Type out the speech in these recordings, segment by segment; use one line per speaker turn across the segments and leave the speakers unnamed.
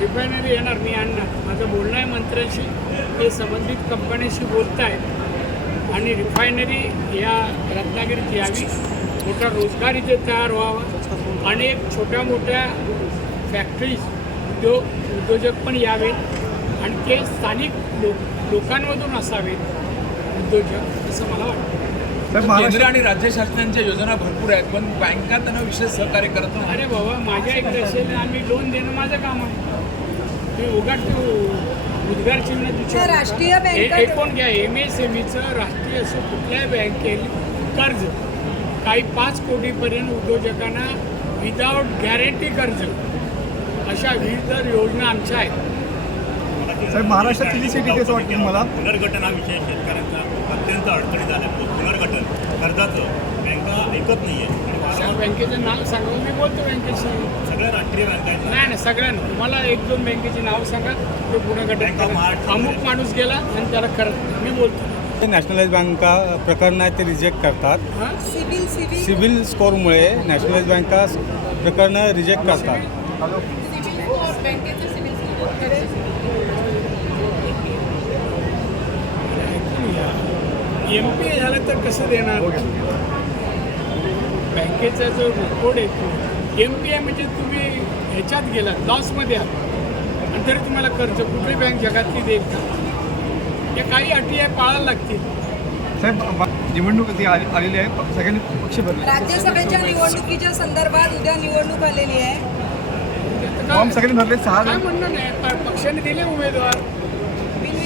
refinery येणार मी आणणार माझं बोलणं आहे मंत्र्यांशी हे संबंधित कंपन्यांशी बोलत आहे आणि रिफायनरी या रत्नागिरीत यावी मोठा रोजगार इथे तयार व्हावा अनेक छोट्या मोठ्या फॅक्टरीज उद्योग उद्योजक पण यावेत आणि ते स्थानिक लोक लोकांमधून असावेत उद्योजक असं मला वाटतं
केंद्र आणि राज्य शासनाच्या योजना भरपूर आहेत पण बँका त्यांना विशेष सहकार्य करत नाही
अरे बाबा माझ्या इकडे असेल आम्ही लोन देणं माझं काम आहे उघड उद्गार चिन्ह तुझ्या राष्ट्रीय घ्या एम एस एम ई चं राष्ट्रीय असं कुठल्याही बँकेत कर्ज काही पाच कोटीपर्यंत उद्योजकांना विदाऊट गॅरंटी कर्ज अशा विविध योजना आमच्या आहेत
साहेब महाराष्ट्रात किती सीट इथेच वाटते तुम्हाला
हा विषय शेतकऱ्यांचा अत्यंत अडचणीत आले पुनर्गटन कर्जाचं बँका ऐकत नाहीये
आहे बँकेचं नाव सांगा मी बोलतो बँकेशी
सगळ्या राष्ट्रीय बँकांचं
नाही नाही सगळ्यांना मला एक दोन बँकेची नाव सांगा ते पुनर्गटन अमुक माणूस गेला आणि त्याला खरं मी बोलतो
नॅशनलाइज बँका प्रकरण आहे ते रिजेक्ट करतात सिव्हिल स्कोरमुळे नॅशनलाइज बँका प्रकरण रिजेक्ट करतात
एम पी झालं तर कसं देणार बँकेचा जो रिपोर्ट येतो एम पी म्हणजे तुम्ही ह्याच्यात गेला लॉसमध्ये आणि तरी तुम्हाला कर्ज कुठली बँक जगातली देईल या काही अटी आहे पाळायला लागतील
साहेब निवडणूक आलेली आहे सगळ्यांनी पक्ष भरले
राज्यसभेच्या निवडणुकीच्या संदर्भात उद्या निवडणूक आलेली आहे
सगळे भरले
म्हणणं नाही पक्षाने दिले उमेदवार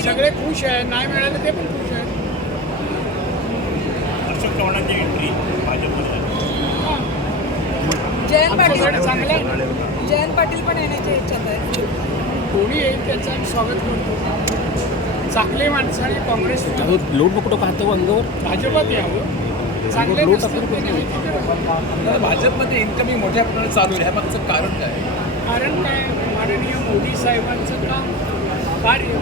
सगळे खुश आहे नाही मिळाले ते पण खुश आहे
जयंत पाटील जयंत पाटील पण येण्याची इच्छा आहे
कोणी येईल त्याचा स्वागत करतो चांगले माणसाने काँग्रेस
लोटो पाहतो अंध
भाजपात यावं चांगले
भाजपमध्ये इन्कमिंग मोठ्या प्रमाणात चालू आहे मागचं कारण काय आहे
कारण काय माननीय मोदी साहेबांचं सा काम कार्य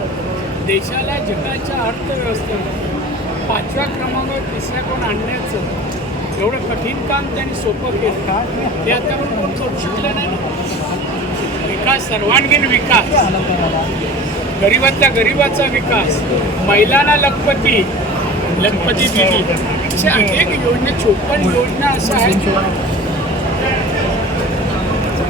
देशाला जगाच्या अर्थव्यवस्थेला पाचव्या क्रमांकावर तिसऱ्या कोण आणण्याचं एवढं कठीण काम त्यांनी सोपं केलं ते आता करू शिकलं नाही विकास सर्वांगीण विकास गरीबातल्या गरीबाचा विकास महिलांना लखपती लखपती दिली अशा अनेक योजना चोपन्न योजना अशा आहेत